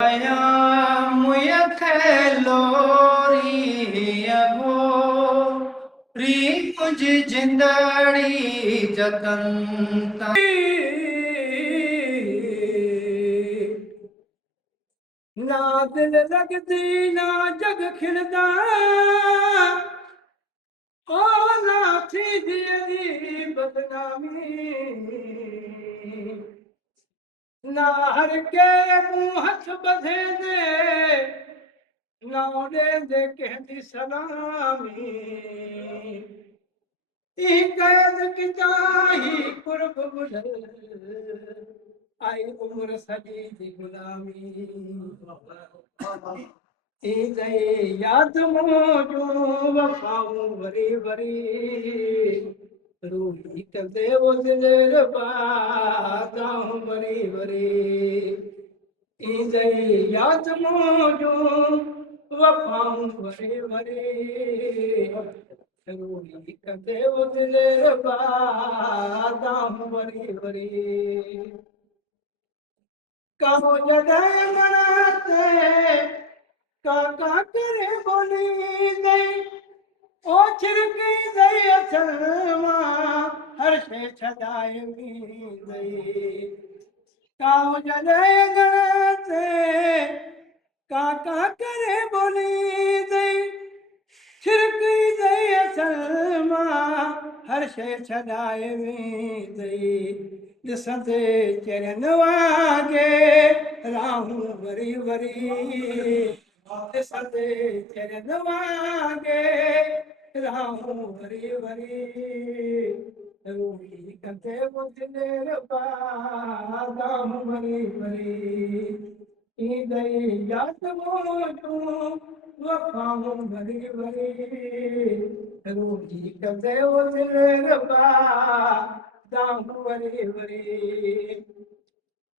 Aya muya khelori ago ri kuj jindari jatanta ना दिल लगदी ना जग खिलदा ओ ना थी दी बदनामी ना हर के मुंह हथ बधे दे ना ओॾे दे कहंदी सलामी ई कैद किता ही कुर्ब बुढ़ल आई उम्र सजी दी गुलामी ई गई याद मोजो वफाऊं वरी वरी रूही कंदे वो दिल बादाऊं वरी वरी ई गई याद मोजो वफाऊं वरी वरी रूही कंदे वो दिल बादाऊं वरी वरी कहो जॾहिं मनाते काका करे बोली गई ओ छिरकी गई अथल मां हर शइ छॾाए गई काओ जॾहिं गणते काका करे बोली गई छिरकी गई अथल मां हर शइ छॾाए गई ॾिसंदे चरनि वागे राहूं वरी वरी ॾिसंदे चरनि वागे राहूं वरी वरी रूही कंदे वो दिल बादाऊं वरी वरी ई गई याद मोजूं वफाऊं वरी वरी रूही कंदे वो दिल बादाऊं वरी वरी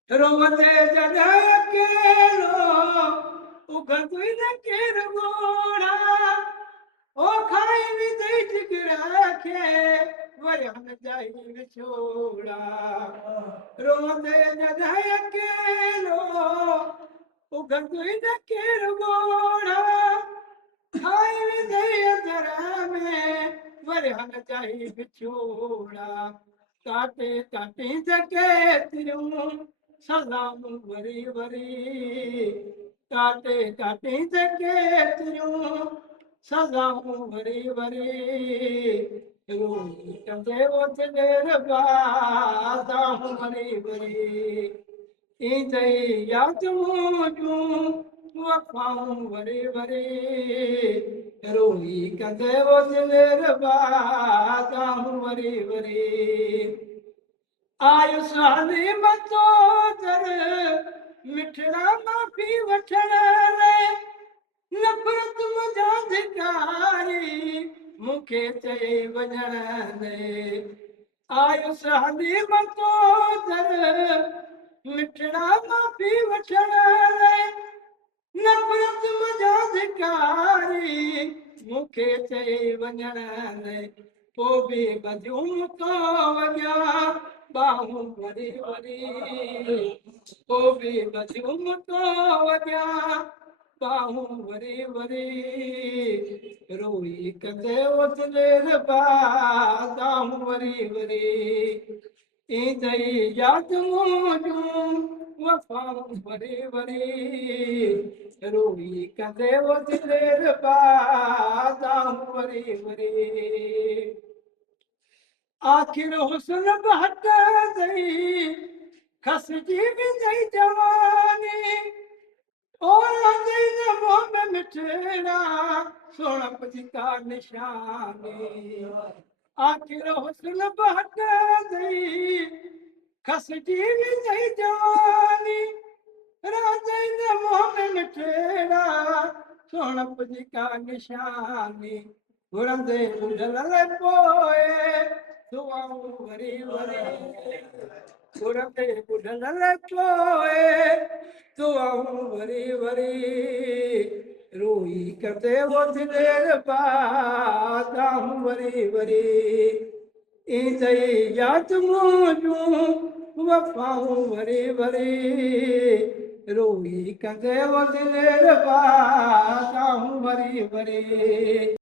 रोवते जॾहिं अकेलो उगंदुई न केरु ॻोड़ा ओ खाई विधई जिगरा खे वरियन जाई विछोड़ा रोवते जॾहिं अकेलो उगंदुई न केरु ॻोड़ा खाई विधई अंदर में वरियन जाई विछोड़ा काटे काटी सके तिरूं सलाम वरी वरी काटे काटी सके तिरूं सलाम वरी वरी रूही कंदे वो दिल बादाऊं वरी वरी ईंदई याद मोजूं वफाऊं वरी वरी रूही कंदे वो दिल बादाऊं वरी वरी आयुस हली मतो दर मिठड़ा माफ़ी वठण लाइ नफ़रत मुंहिंजा धिकारी मूंखे चई वञण लाइ आयुस हली मतो दर मिठड़ा माफ़ी वठण लाइ नफ़रत मुंहिंजा धिकारी मूंखे चई वञण लाइ पोइ बि ॿधियूं तो वञा बाहूं वरी वरी पोइ बि ॿधियूं तो वञा बाहूं वरी वरी रूही कंदे वो दिल बादाऊं वरी वरी ईंदई याद मोजूं वफाऊं वरी वरी रूही कंदे वो दिल बादाऊं वरी वरी आखिर हुस्न बहक गई खसजी विंदई जवानी और गई न मुंह में मिठड़ा सोणप जी का निशानी आखिर हुस्न बहक गई खसजी विंदई जवानी राजई न मुंह में मिठड़ा सोणप जी का निशानी घुरंदे ॿुधल पोइ दुआऊं वरी वरी घुरंदे ॿुधल पोइ दुआऊं वरी वरी रूही कंदे वो दिल बादाऊं वरी वरी ईंदई याद मोजूं वफाऊं वरी वरी रोई कंदे वो दिल रबा ताहूं वरी वरी